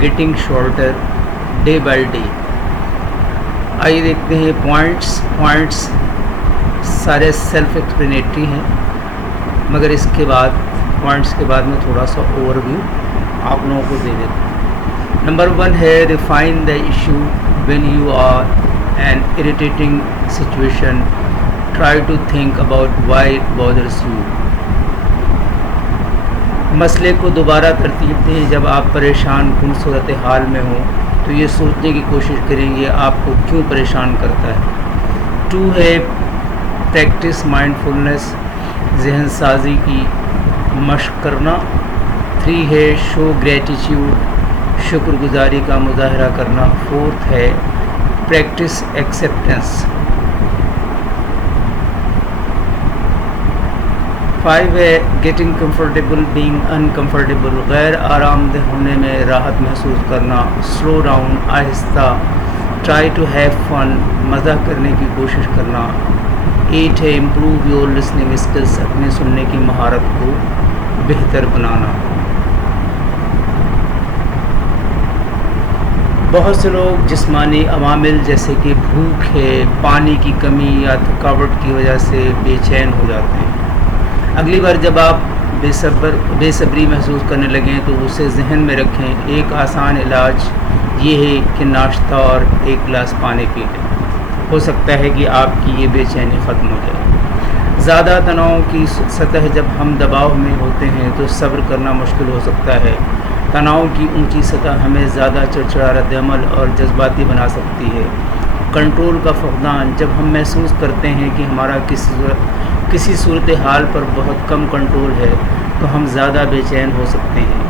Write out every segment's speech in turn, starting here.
Getting shorter day by day. آئیے دیکھتے ہیں پوائنٹس سارے سیلف ایکسپلینیٹری ہیں، مگر اس کے بعد پوائنٹس کے بعد میں تھوڑا سا اوور ویو آپ لوگوں کو دے دیتا ہوں. نمبر 1 ہے refine the issue when you are in irritating situation try to think about why it bothers you. مسئلے کو دوبارہ ترتیب دیں. جب آپ پریشان کن صورتحال میں ہوں تو یہ سوچنے کی کوشش کریں یہ آپ کو کیوں پریشان کرتا ہے. 2 ہے پریکٹس مائنڈفولنس، ذہن سازی کی مشق کرنا. 3 ہے شو گریٹیٹیوڈ، شکر گزاری کا مظاہرہ کرنا. 4 ہے پریکٹس ایکسیپٹنس. 5 ہے گیٹنگ کمفرٹیبل بینگ انکمفرٹیبل، غیر آرام دہ ہونے میں راحت محسوس کرنا. سلو ڈاؤن، آہستہ. ٹرائی ٹو ہیو فن، مزہ کرنے کی کوشش کرنا. 8 ہے امپروو یور لسننگ اسکلس، اپنے سننے کی مہارت کو بہتر بنانا. بہت سے لوگ جسمانی عوامل جیسے کہ بھوک ہے، پانی کی کمی یا تھکاوٹ کی وجہ سے بے چین ہو جاتے ہیں. اگلی بار جب آپ بے صبری محسوس کرنے لگیں تو اسے ذہن میں رکھیں. ایک آسان علاج یہ ہے کہ ناشتہ اور 1 گلاس پانی پی لیں. ہو سکتا ہے کہ آپ کی یہ بے چینی ختم ہو جائے. زیادہ تناؤ کی سطح، جب ہم دباؤ میں ہوتے ہیں تو صبر کرنا مشکل ہو سکتا ہے. تناؤ کی اونچی سطح ہمیں زیادہ چڑچڑا رد عمل اور جذباتی بنا سکتی ہے. کنٹرول کا فقدان، جب ہم محسوس کرتے ہیں کہ ہمارا کسی صورتحال پر بہت کم کنٹرول ہے تو ہم زیادہ بے چین ہو سکتے ہیں.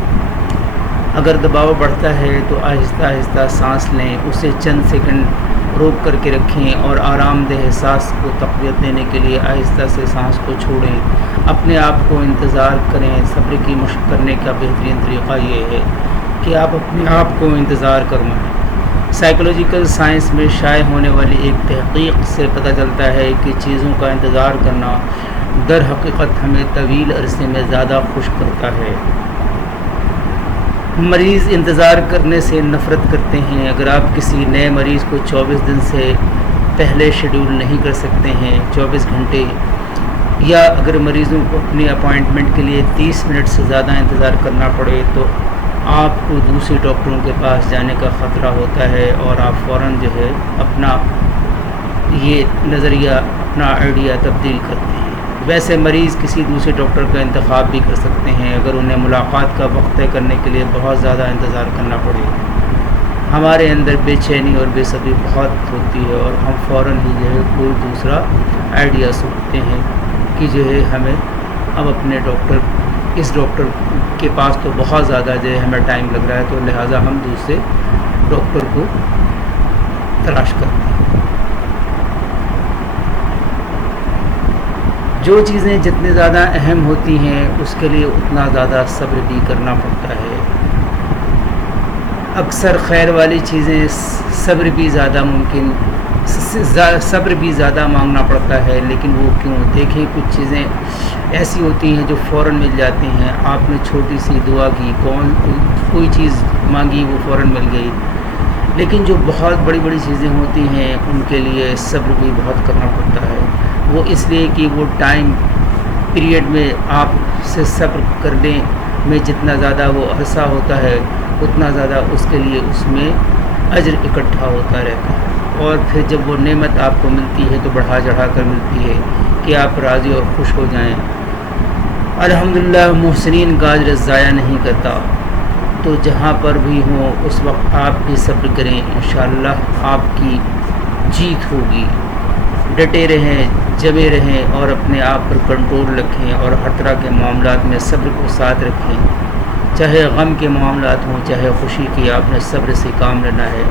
اگر دباؤ بڑھتا ہے تو آہستہ آہستہ سانس لیں، اسے چند سیکنڈ روک کر کے رکھیں اور آرام دہ احساس کو تقویت دینے کے لیے آہستہ سے سانس کو چھوڑیں. اپنے آپ کو انتظار کریں. صبر کی مشق کرنے کا بہترین طریقہ یہ ہے کہ آپ اپنے آپ کو انتظار کروائیں. سائیکولوجیکل سائنس میں شائع ہونے والی ایک تحقیق سے پتہ چلتا ہے کہ چیزوں کا انتظار کرنا در حقیقت ہمیں طویل عرصے میں زیادہ خوش کرتا ہے. مریض انتظار کرنے سے نفرت کرتے ہیں. اگر آپ کسی نئے مریض کو 24 دن سے پہلے شیڈول نہیں کر سکتے ہیں، 24 گھنٹے، یا اگر مریضوں کو اپنی اپائنٹمنٹ کے لیے 30 منٹ سے زیادہ انتظار کرنا پڑے تو آپ کو دوسرے ڈاکٹروں کے پاس جانے کا خطرہ ہوتا ہے اور آپ فوراً اپنا یہ نظریہ، اپنا آئیڈیا تبدیل کرتے ہیں. ویسے مریض کسی دوسرے ڈاکٹر کا انتخاب بھی کر سکتے ہیں اگر انہیں ملاقات کا وقت طے کرنے کے لیے بہت زیادہ انتظار کرنا پڑے. ہمارے اندر بے چینی اور بے صبری بہت ہوتی ہے اور ہم فوراً ہی کوئی دوسرا آئیڈیا سوچتے ہیں کہ ہمیں اب اپنے اس ڈاکٹر کے پاس تو بہت زیادہ ہمیں ٹائم لگ رہا ہے، تو لہٰذا ہم دوسرے ڈاکٹر کو تلاش کرتے ہیں. جو چیزیں جتنی زیادہ اہم ہوتی ہیں اس کے لیے اتنا زیادہ صبر بھی کرنا پڑتا ہے. اکثر خیر والی چیزیں صبر بھی زیادہ مانگنا پڑتا ہے، لیکن وہ کیوں؟ دیکھیں کچھ چیزیں ایسی ہوتی ہیں جو فوراً مل جاتی ہیں. آپ نے چھوٹی سی دعا کی، کوئی چیز مانگی، وہ فوراً مل گئی. لیکن جو بہت بڑی بڑی چیزیں ہوتی ہیں ان کے لیے صبر بھی بہت کرنا پڑتا ہے. وہ اس لیے کہ وہ ٹائم پیریڈ میں آپ سے صبر کرنے میں جتنا زیادہ وہ عرصہ ہوتا ہے اتنا زیادہ اس کے لیے اس میں اجر اکٹھا ہوتا رہتا ہے. اور پھر جب وہ نعمت آپ کو ملتی ہے تو بڑھا چڑھا کر ملتی ہے کہ آپ راضی اور خوش ہو جائیں. الحمدللہ محسنین کا اجر ضائع نہیں کرتا. تو جہاں پر بھی ہوں اس وقت آپ بھی صبر کریں، انشاءاللہ آپ کی جیت ہوگی. ڈٹے رہیں، جمے رہیں اور اپنے آپ پر کنٹرول رکھیں اور ہر طرح کے معاملات میں صبر کو ساتھ رکھیں. چاہے غم کے معاملات ہوں چاہے خوشی کی، آپ نے صبر سے کام لینا ہے.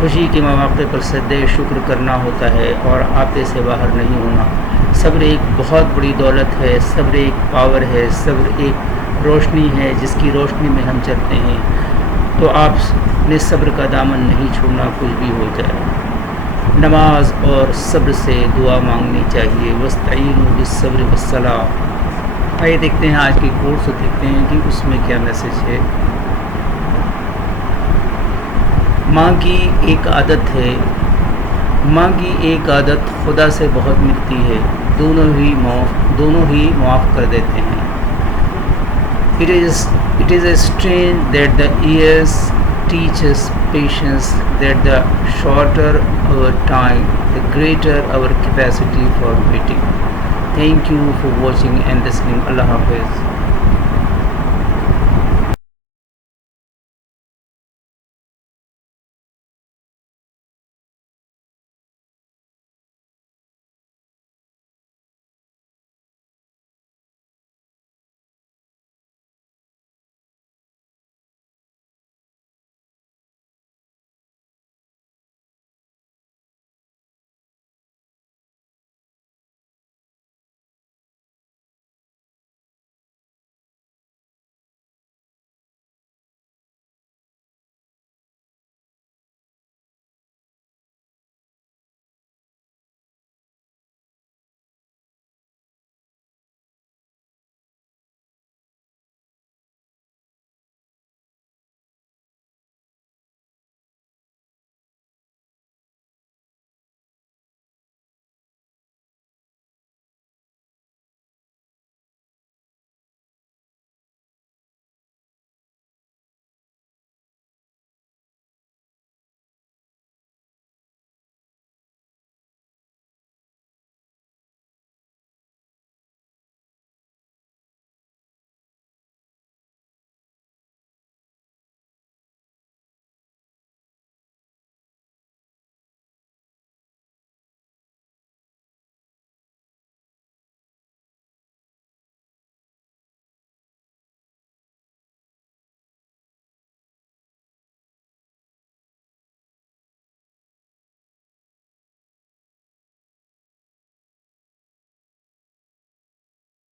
خوشی کے مواقع پر سجدہ شکر کرنا ہوتا ہے اور آپے سے باہر نہیں ہونا. صبر ایک بہت بڑی دولت ہے، صبر ایک پاور ہے، صبر ایک روشنی ہے جس کی روشنی میں ہم چلتے ہیں. تو آپ نے صبر کا دامن نہیں چھوڑنا کچھ بھی ہو جائے. نماز اور صبر سے دعا مانگنی چاہیے. وَاسْتَعِینُوا بِالصَّبْرِ وَالصَّلَاةِ. آئیے دیکھتے ہیں آج کی کورس، دیکھتے ہیں کہ اس میں کیا میسج ہے. ماں کی ایک عادت ہے، ماں کی ایک عادت خدا سے بہت ملتی ہے، دونوں ہی معاف کر دیتے ہیں۔ It is a strange that the years teach us patience, that the shorter our time, the greater our capacity for waiting. Thank you for watching and listening. Allah Hafiz.